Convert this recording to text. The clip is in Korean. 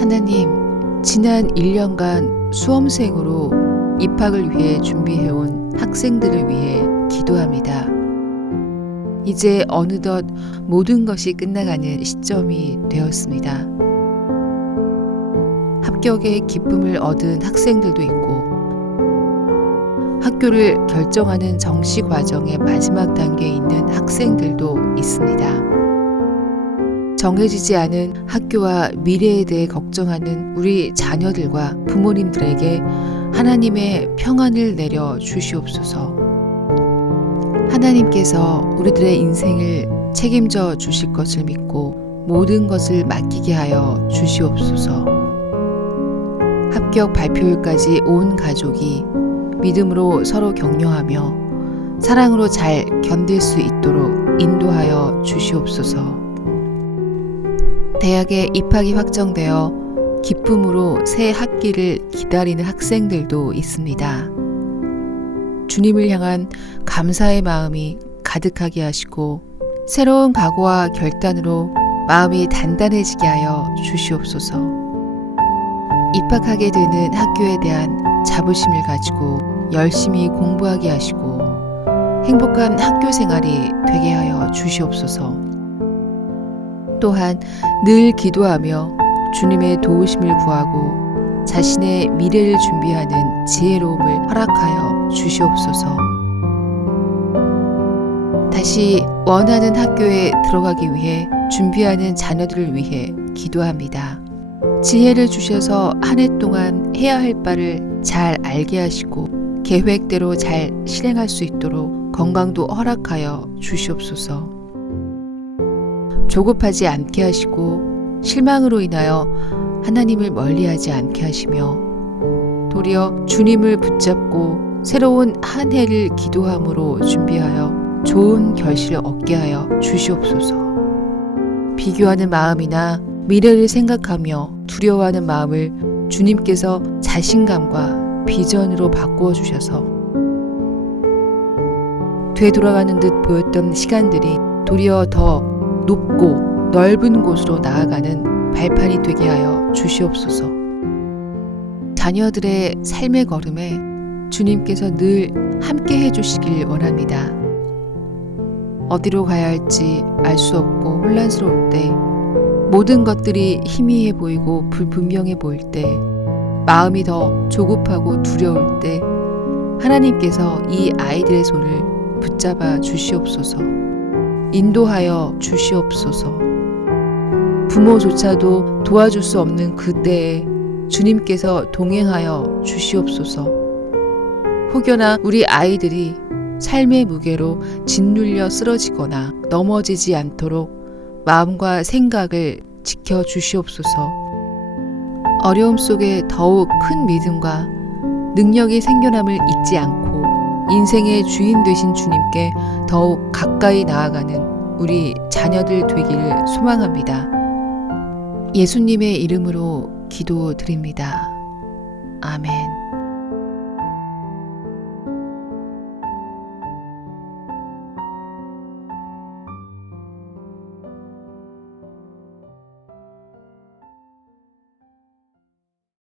하나님, 지난 1년간 수험생으로 입학을 위해 준비해온 학생들을 위해 기도합니다. 이제 어느덧 모든 것이 끝나가는 시점이 되었습니다. 합격의 기쁨을 얻은 학생들도 있고, 학교를 결정하는 정시 과정의 마지막 단계에 있는 학생들도 있습니다. 정해지지 않은 학교와 미래에 대해 걱정하는 우리 자녀들과 부모님들에게 하나님의 평안을 내려 주시옵소서. 하나님께서 우리들의 인생을 책임져 주실 것을 믿고 모든 것을 맡기게 하여 주시옵소서. 합격 발표일까지 온 가족이 믿음으로 서로 격려하며 사랑으로 잘 견딜 수 있도록 인도하여 주시옵소서. 대학에 입학이 확정되어 기쁨으로 새 학기를 기다리는 학생들도 있습니다. 주님을 향한 감사의 마음이 가득하게 하시고 새로운 각오와 결단으로 마음이 단단해지게 하여 주시옵소서. 입학하게 되는 학교에 대한 자부심을 가지고 열심히 공부하게 하시고 행복한 학교 생활이 되게 하여 주시옵소서. 또한 늘 기도하며 주님의 도우심을 구하고 자신의 미래를 준비하는 지혜로움을 허락하여 주시옵소서. 다시 원하는 학교에 들어가기 위해 준비하는 자녀들을 위해 기도합니다. 지혜를 주셔서 한 해 동안 해야 할 바를 잘 알게 하시고 계획대로 잘 실행할 수 있도록 건강도 허락하여 주시옵소서. 조급하지 않게 하시고 실망으로 인하여 하나님을 멀리하지 않게 하시며 도리어 주님을 붙잡고 새로운 한 해를 기도함으로 준비하여 좋은 결실을 얻게 하여 주시옵소서. 비교하는 마음이나 미래를 생각하며 두려워하는 마음을 주님께서 자신감과 비전으로 바꾸어 주셔서 되돌아가는 듯 보였던 시간들이 도리어 더 높고 넓은 곳으로 나아가는 발판이 되게 하여 주시옵소서. 자녀들의 삶의 걸음에 주님께서 늘 함께 해주시길 원합니다. 어디로 가야 할지 알 수 없고 혼란스러울 때, 모든 것들이 희미해 보이고 불분명해 보일 때, 마음이 더 조급하고 두려울 때, 하나님께서 이 아이들의 손을 붙잡아 주시옵소서. 인도하여 주시옵소서. 부모조차도 도와줄 수 없는 그때에 주님께서 동행하여 주시옵소서. 혹여나 우리 아이들이 삶의 무게로 짓눌려 쓰러지거나 넘어지지 않도록 마음과 생각을 지켜 주시옵소서. 어려움 속에 더욱 큰 믿음과 능력이 생겨남을 잊지 않고 인생의 주인 되신 주님께 더욱 가까이 나아가는 우리 자녀들 되기를 소망합니다. 예수님의 이름으로 기도드립니다. 아멘.